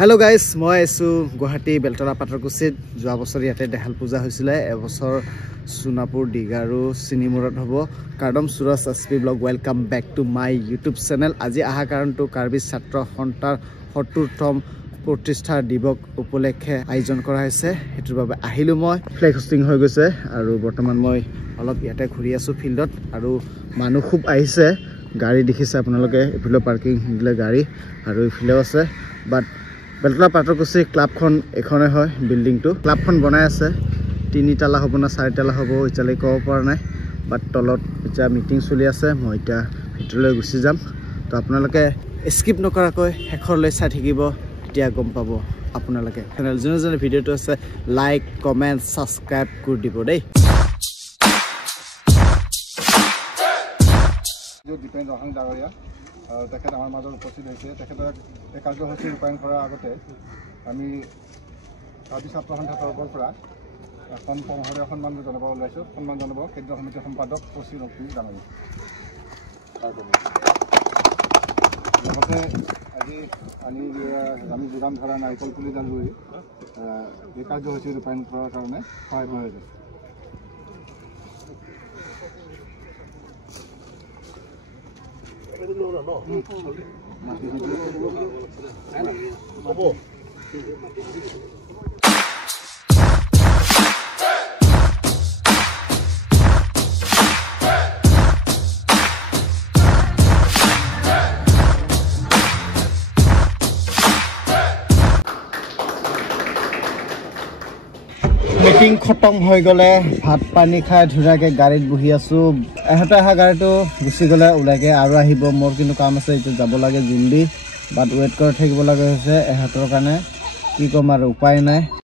Hello guys, মই আছো গুৱাহাটী বেলতলা পাটৰকুছিত যোৱা বছৰ ইয়াতে দেহাল পূজা হৈছিল এবছৰ সোনাপুৰ ডিগাৰু সিনিমুৰত হ'ব কাৰ্ডম Suraj SP blog welcome back to my YouTube channel আজি আহা কাৰণটো কাৰ্বি ছাত্ৰ সন্থাৰ ৭০তম প্ৰতিষ্ঠা দিৱস উপলক্ষে আয়োজন কৰা হৈছে হেতুৰ বাবে আহিলো মই ফ্লেগ হোষ্টিং হৈ গৈছে আৰু বৰ্তমান মই অলপ ইয়াতে ঘূৰি আছো ফিল্ডত আৰু মানুহ খুব আহিছে গাড়ী দেখিছে আপোনালোকে ইফালে পাৰ্কিং হিলে গাড়ী আৰু ইফালেও আছে বাট বেলতলা পাটৰকুছি ক্লাবখন এখনে হয় বিল্ডিংটো ক্লাবখন বনাই আছে ৩ তালা হ'ব না ৪ তালা হ'ব ইচালে ক'ব পৰা নাই বাট তলত এটা মিটিং চলি আছে মই এটা ভিতৰলৈ গুচি যাম তো আপোনালোকে স্কিপ নকৰাকৈ হেখৰলৈ চাই থাকিব এতিয়া গম পাব আপোনালোকে চেনেল যোনে ভিডিওটো আছে লাইক কমেন্ট সাবস্ক্ৰাইব কৰি দিব দেই দীপেন ৰহং ডাঙৰীয়া তেখেত আমাৰ মাজত উপস্থিত হৈছে তেখেতৰ এই কাৰ্যসূচী ৰূপায়ণ কৰাৰ আগতে আমি কাৰ্বি ছাত্ৰ সন্থাৰ তৰফৰ পৰা মহোদয় সন্মান জনাব ওলাইছোঁ সন্মান জনাব কেন্দ্ৰীয় সমিতিৰ সম্পাদক কচি ৰক্তি ডাঙৰীয়া লগতে আজি আমি যোগান ধৰা নাৰিকল পুলিডাল ৰুই এই কাৰ্যসূচী ৰূপায়ণ কৰাৰ কাৰণে সহায় কৰা হৈছে মিটিং খতম হৈ গলে ভাত পানী খাই ধুৰাকে গাড়ীত বহি আছো এহতে আহা গাড়ীটো গুচি গলে ওলাকে আৰু আহিব মোৰ কিন্তু কাম আছে এতিয়া যাব লাগে জলদি বাট ৱেট কৰি থাকিব লাগে হৈছে এহতৰ কাৰণে কি কম আৰু উপায় নাই